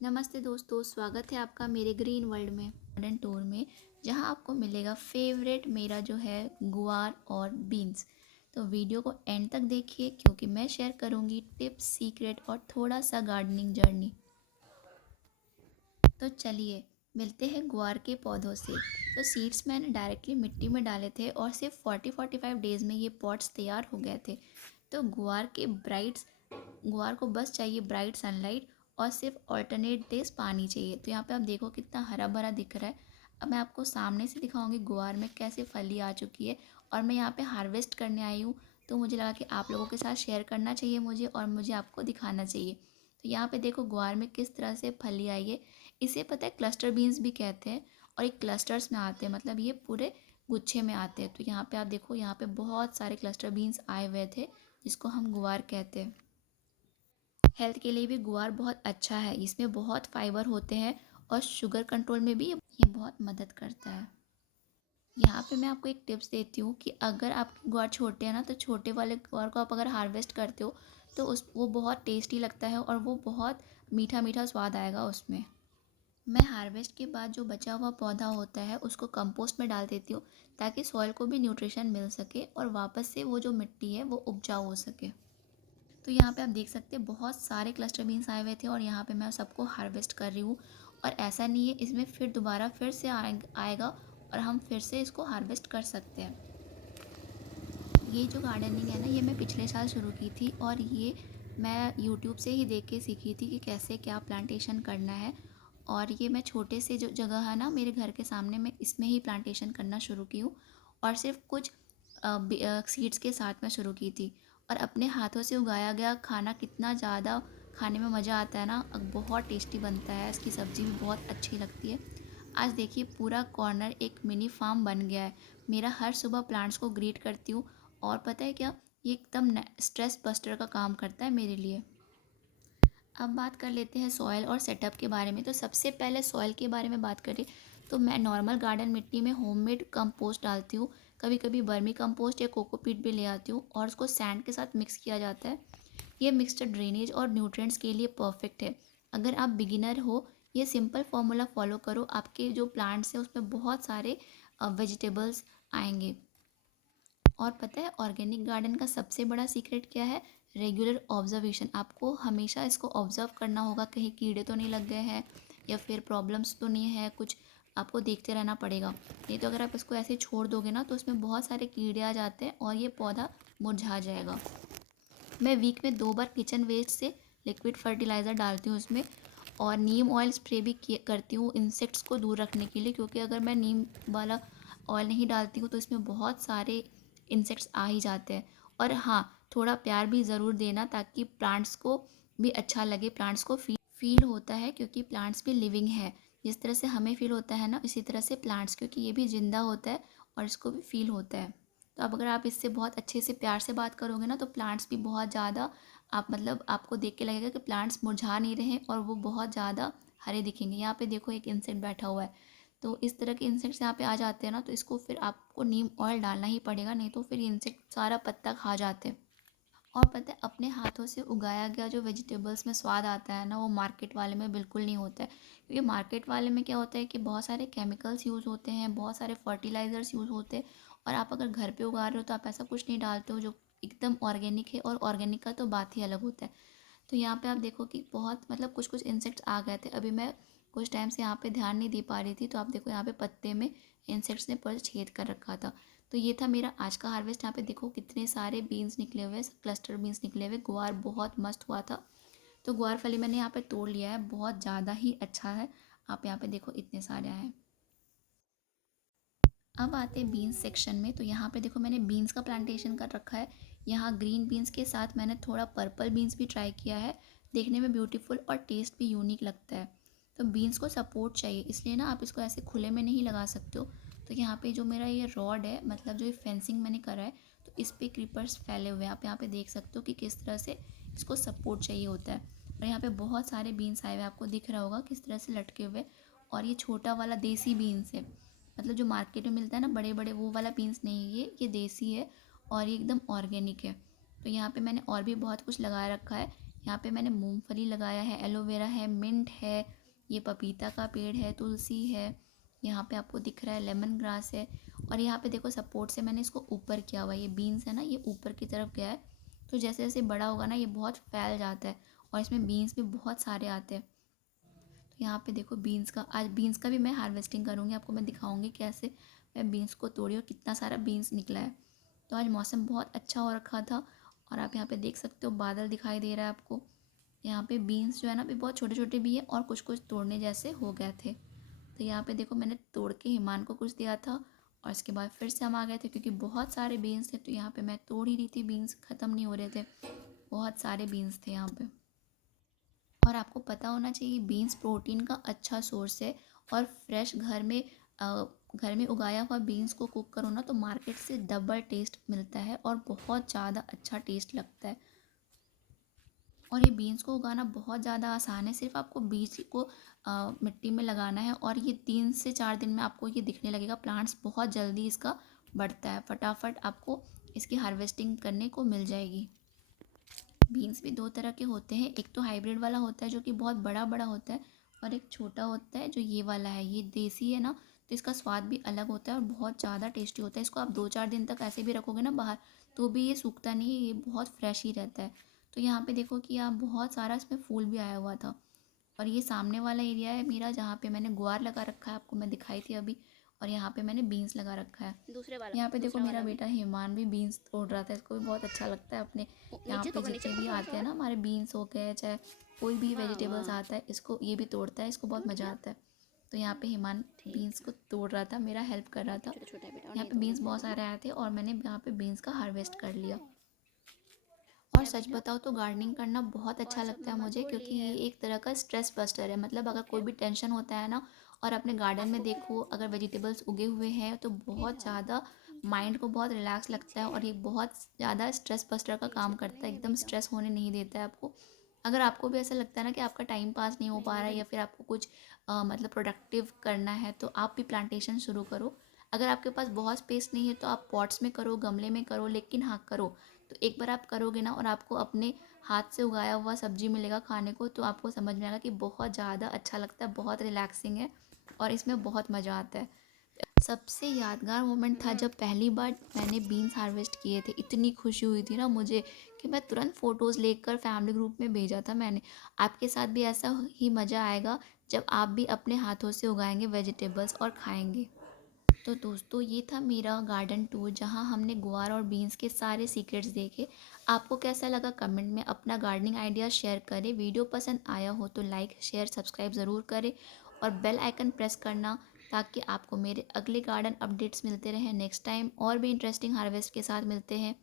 नमस्ते दोस्तों, स्वागत है आपका मेरे ग्रीन वर्ल्ड में गार्डन टूर में। जहां आपको मिलेगा फेवरेट मेरा जो है गुआर और बीन्स। तो वीडियो को एंड तक देखिए क्योंकि मैं शेयर करूंगी टिप्स, सीक्रेट और थोड़ा सा गार्डनिंग जर्नी। तो चलिए मिलते हैं गुआर के पौधों से। तो सीड्स मैंने डायरेक्टली मिट्टी में डाले थे और सिर्फ 40-45 डेज़ में ये पॉट्स तैयार हो गए थे। तो गुआर को बस चाहिए ब्राइट सनलाइट और सिर्फ ऑल्टरनेट डेज पानी चाहिए। तो यहाँ पे आप देखो कितना हरा भरा दिख रहा है। अब मैं आपको सामने से दिखाऊंगी गुआर में कैसे फली आ चुकी है और मैं यहाँ पे हार्वेस्ट करने आई हूँ। तो मुझे लगा कि आप लोगों के साथ शेयर करना चाहिए मुझे और मुझे आपको दिखाना चाहिए। तो यहाँ पे देखो गुआर में किस तरह से फली आई है। इसे पता है क्लस्टर बीन्स भी कहते हैं और एक क्लस्टर्स में आते हैं, मतलब ये पूरे गुच्छे में आते हैं। तो यहाँ पे आप देखो, यहाँ पे बहुत सारे क्लस्टर बीन्स आए हुए थे जिसको हम गुआर कहते हैं। हेल्थ के लिए भी गुआर बहुत अच्छा है, इसमें बहुत फाइबर होते हैं और शुगर कंट्रोल में भी ये बहुत मदद करता है। यहाँ पे मैं आपको एक टिप्स देती हूँ कि अगर आपके गुआर छोटे हैं ना, तो छोटे वाले गुआर को आप अगर हार्वेस्ट करते हो तो उस वो बहुत टेस्टी लगता है और वो बहुत मीठा मीठा स्वाद आएगा उसमें। मैं हार्वेस्ट के बाद जो बचा हुआ पौधा होता है उसको कंपोस्ट में डाल देती हूँ ताकि सॉइल को भी न्यूट्रिशन मिल सके और वापस से वो जो मिट्टी है वो उपजाऊ हो सके। तो यहाँ पे आप देख सकते हैं बहुत सारे क्लस्टर बीन्स आए हुए थे और यहाँ पे मैं सबको हार्वेस्ट कर रही हूँ। और ऐसा नहीं है, इसमें फिर दोबारा फिर से आएगा और हम फिर से इसको हार्वेस्ट कर सकते हैं। ये जो गार्डनिंग है ना, ये मैं पिछले साल शुरू की थी और ये मैं यूट्यूब से ही देख के सीखी थी कि कैसे क्या प्लांटेशन करना है। और ये मैं छोटे से जो जगह है ना मेरे घर के सामने, मैं इसमें ही प्लांटेशन करना शुरू की हूँ और सिर्फ कुछ सीड्स के साथ मैं शुरू की थी। और अपने हाथों से उगाया गया खाना कितना ज़्यादा खाने में मज़ा आता है ना, बहुत टेस्टी बनता है, इसकी सब्ज़ी भी बहुत अच्छी लगती है। आज देखिए पूरा कॉर्नर एक मिनी फार्म बन गया है। मेरा हर सुबह प्लांट्स को ग्रीट करती हूँ और पता है क्या, ये एकदम स्ट्रेस बस्टर का काम करता है मेरे लिए। अब बात कर लेते हैं सॉयल और सेटअप के बारे में। तो सबसे पहले सॉयल के बारे में बात करें तो मैं नॉर्मल गार्डन मिट्टी में होममेड कंपोस्ट डालती हूँ। कभी कभी वर्मी कंपोस्ट या कोकोपीट भी ले आती हूँ और उसको सैंड के साथ मिक्स किया जाता है। ये मिक्सचर ड्रेनेज और न्यूट्रिएंट्स के लिए परफेक्ट है। अगर आप बिगिनर हो, ये सिंपल फॉर्मूला फॉलो करो, आपके जो प्लांट्स हैं उसमें बहुत सारे वेजिटेबल्स आएंगे। और पता है ऑर्गेनिक गार्डन का सबसे बड़ा सीक्रेट क्या है? Regular observation. आपको हमेशा इसको ऑब्जर्व करना होगा, कहीं कीड़े तो नहीं लग गए हैं या फिर प्रॉब्लम्स तो नहीं है कुछ। आपको देखते रहना पड़ेगा, नहीं तो अगर आप इसको ऐसे छोड़ दोगे ना तो इसमें बहुत सारे कीड़े आ जाते हैं और ये पौधा मुरझा जाएगा। मैं वीक में 2 बार किचन वेस्ट से लिक्विड फर्टिलाइज़र डालती हूँ उसमें। और नीम ऑयल स्प्रे भी करती हूँ इंसेक्ट्स को दूर रखने के लिए, क्योंकि अगर मैं नीम वाला ऑयल नहीं डालती हूँ तो इसमें बहुत सारे इंसेक्ट्स आ ही जाते हैं। और हाँ, थोड़ा प्यार भी ज़रूर देना ताकि प्लांट्स को भी अच्छा लगे, प्लांट्स को फील होता है क्योंकि प्लांट्स भी लिविंग है। जिस तरह से हमें फील होता है ना, इसी तरह से प्लांट्स, क्योंकि ये भी ज़िंदा होता है और इसको भी फील होता है। तो अब अगर आप इससे बहुत अच्छे से प्यार से बात करोगे ना तो प्लांट्स भी बहुत ज़्यादा, आप मतलब आपको देख के लगेगा कि प्लांट्स मुरझा नहीं रहे और वो बहुत ज़्यादा हरे दिखेंगे। यहाँ पे देखो एक इंसेक्ट बैठा हुआ है। तो इस तरह के इंसेक्ट्स यहाँ पे आ जाते हैं ना, तो इसको फिर आपको नीम ऑयल डालना ही पड़ेगा, नहीं तो फिर इंसेक्ट सारा पत्ता खा जाते हैं। और पता है अपने हाथों से उगाया गया जो वेजिटेबल्स में स्वाद आता है ना, वो मार्केट वाले में बिल्कुल नहीं होता है। क्योंकि मार्केट वाले में क्या होता है कि बहुत सारे केमिकल्स यूज़ होते हैं, बहुत सारे फर्टिलाइज़र्स यूज़ होते हैं। और आप अगर घर पे उगा रहे हो तो आप ऐसा कुछ नहीं डालते हो जो एकदम ऑर्गेनिक है, और ऑर्गेनिक का तो बात ही अलग होता है। तो यहाँ पे आप देखो कि बहुत मतलब कुछ कुछ इंसेक्ट्स आ गए थे। अभी मैं कुछ टाइम से यहाँ पे ध्यान नहीं दे पा रही थी, तो आप देखो यहाँ पे पत्ते में इंसेक्ट्स ने पर छेद कर रखा था। तो ये था मेरा आज का हार्वेस्ट। यहाँ पे देखो कितने सारे बीन्स निकले हुए, क्लस्टर बीन्स निकले हुए। गुआर बहुत मस्त हुआ था। तो गुआर फली मैंने यहाँ पे तोड़ लिया है, बहुत ज़्यादा ही अच्छा है। आप यहाँ पे देखो इतने सारे हैं। अब आते हैं बीन्स सेक्शन में। तो यहाँ पे देखो मैंने बीन्स का प्लांटेशन कर रखा है। यहाँ ग्रीन बीन्स के साथ मैंने थोड़ा पर्पल बीन्स भी ट्राई किया है। देखने में ब्यूटीफुल और टेस्ट भी यूनिक लगता है। तो बीन्स को सपोर्ट चाहिए, इसलिए ना आप इसको ऐसे खुले में नहीं लगा सकते हो। तो यहाँ पे जो मेरा ये रॉड है, मतलब जो ये फेंसिंग मैंने करा है, तो इस पे क्रीपर्स फैले हुए हैं। आप यहाँ पे देख सकते हो कि किस तरह से इसको सपोर्ट चाहिए होता है। और यहाँ पे बहुत सारे बीन्स आए हुए, आपको दिख रहा होगा किस तरह से लटके हुए। और ये छोटा वाला देसी बीन्स है, मतलब जो मार्केट में मिलता है ना बड़े बड़े, वो वाला बीन्स नहीं है, ये देसी है और ये एकदम ऑर्गेनिक है। तो यहाँ पे मैंने और भी बहुत कुछ लगा रखा है। यहाँ पे मैंने मूंगफली लगाया है, एलोवेरा है, मिंट है, ये पपीता का पेड़ है, तुलसी है, यहाँ पे आपको दिख रहा है लेमन ग्रास है। और यहाँ पे देखो सपोर्ट से मैंने इसको ऊपर किया हुआ है, ये बीन्स है ना ये ऊपर की तरफ गया है। तो जैसे जैसे बड़ा होगा ना ये बहुत फैल जाता है और इसमें बीन्स भी बहुत सारे आते हैं। तो यहाँ पे देखो बीन्स का, आज बीन्स का भी मैं हार्वेस्टिंग करूँगी, आपको मैं दिखाऊंगी कैसे मैं बीन्स को तोड़ी और कितना सारा बीन्स निकला है। तो आज मौसम बहुत अच्छा हो रखा था और आप यहाँ पे देख सकते हो बादल दिखाई दे रहा है आपको। यहाँ पे बीन्स जो है ना अभी बहुत छोटे छोटे भी है और कुछ कुछ तोड़ने जैसे हो गए थे। तो यहाँ पे देखो मैंने तोड़ के हिमान को कुछ दिया था और इसके बाद फिर से हम आ गए थे क्योंकि बहुत सारे बीन्स थे। तो यहाँ पे मैं तोड़ ही रही थी, बीन्स ख़त्म नहीं हो रहे थे, बहुत सारे बीन्स थे यहाँ पे। और आपको पता होना चाहिए बीन्स प्रोटीन का अच्छा सोर्स है और फ्रेश घर में उगाया हुआ बीन्स को कुक करो ना तो मार्केट से डबल टेस्ट मिलता है और बहुत ज़्यादा अच्छा टेस्ट लगता है। और ये बीन्स को उगाना बहुत ज़्यादा आसान है, सिर्फ आपको बीज को मिट्टी में लगाना है और ये 3 से 4 दिन में आपको ये दिखने लगेगा। प्लांट्स बहुत जल्दी इसका बढ़ता है, फटाफट आपको इसकी हार्वेस्टिंग करने को मिल जाएगी। बीन्स भी दो तरह के होते हैं, एक तो हाइब्रिड वाला होता है जो कि बहुत बड़ा बड़ा होता है और एक छोटा होता है जो ये वाला है, ये देसी है ना। तो इसका स्वाद भी अलग होता है और बहुत ज़्यादा टेस्टी होता है। इसको आप 2-4 दिन तक ऐसे भी रखोगे ना बाहर तो भी ये सूखता नहीं है, ये बहुत फ्रेश ही रहता है। तो यहाँ पे देखो कि आप बहुत सारा इसमें फूल भी आया हुआ था। और ये सामने वाला एरिया है मेरा जहाँ पे मैंने गुआर लगा रखा है, आपको मैं दिखाई थी अभी। और यहाँ पे मैंने बीन्स लगा रखा है। दूसरे वाला, यहाँ पे देखो दूसरा मेरा वाला भी। बेटा हिमान भी बीन्स तोड़ रहा था, इसको भी बहुत अच्छा लगता है अपने यहाँ नीचे पे पकड़, नीचे जितने पकड़ भी थोड़ा सा आते हैं और। ना हमारे बीन्स हो गए चाहे कोई भी वाह वेजिटेबल्स वाह। आता है इसको ये भी तोड़ता है, इसको बहुत टूट मज़ा गया। आता है। तो यहाँ पे हिमान ठीक बीन्स को तोड़ रहा था, मेरा हेल्प कर रहा था। है, छोटा छोटा है बेटा, और यहाँ नहीं पे तोड़ना बीन्स अपने बहुत को, हाँ। सारे आए थे और मैंने यहाँ पे बीन्स का हार्वेस्ट कर लिया। और क्या सच बेटा? बताओ तो गार्डनिंग करना बहुत अच्छा और सब लगता है मम्मा मुझे तोड़ ली क्योंकि है। ये एक तरह का स्ट्रेस बस्टर है। मतलब अगर कोई फिर भी टेंशन होता है ना और अपने गार्डन में आपको क्या देखो अगर वेजिटेबल्स उगे हुए हैं तो ये बहुत था ज़्यादा माइंड को बहुत रिलैक्स लगता है और ये बहुत ज़्यादा स्ट्रेस बस्टर का पीछे काम तो करता है, नहीं है एकदम बेटा। स्ट्रेस होने नहीं देता है आपको। अगर आपको भी ऐसा लगता है ना कि आपका टाइम पास नहीं हो पा नहीं रहा है बड़ी। या फिर आपको कुछ मतलब प्रोडक्टिव करना है तो आप भी प्लांटेशन शुरू करो। अगर आपके पास बहुत स्पेस नहीं है तो आप पॉट्स में करो, गमले में करो, लेकिन हाँ करो। तो एक बार आप करोगे ना और आपको अपने हाथ से उगाया हुआ सब्जी मिलेगा खाने को तो आपको समझ में आएगा कि बहुत ज़्यादा अच्छा लगता है, बहुत रिलैक्सिंग है और इसमें बहुत मज़ा आता है। सबसे यादगार मोमेंट था जब पहली बार मैंने बीन्स हार्वेस्ट किए थे, इतनी खुशी हुई थी ना मुझे कि मैं तुरंत फ़ोटोज़ लेकर फैमिली ग्रुप में भेजा था मैंने। आपके साथ भी ऐसा ही मज़ा आएगा जब आप भी अपने हाथों से उगाएंगे वेजिटेबल्स और खाएंगे। तो दोस्तों ये था मेरा गार्डन टूर जहाँ हमने गुआर और बीन्स के सारे सीक्रेट्स देखे। आपको कैसा लगा कमेंट में अपना गार्डनिंग आइडिया शेयर करें। वीडियो पसंद आया हो तो लाइक शेयर सब्सक्राइब ज़रूर करें और बेल आइकन प्रेस करना ताकि आपको मेरे अगले गार्डन अपडेट्स मिलते रहें। नेक्स्ट टाइम और भी इंटरेस्टिंग हार्वेस्ट के साथ मिलते हैं।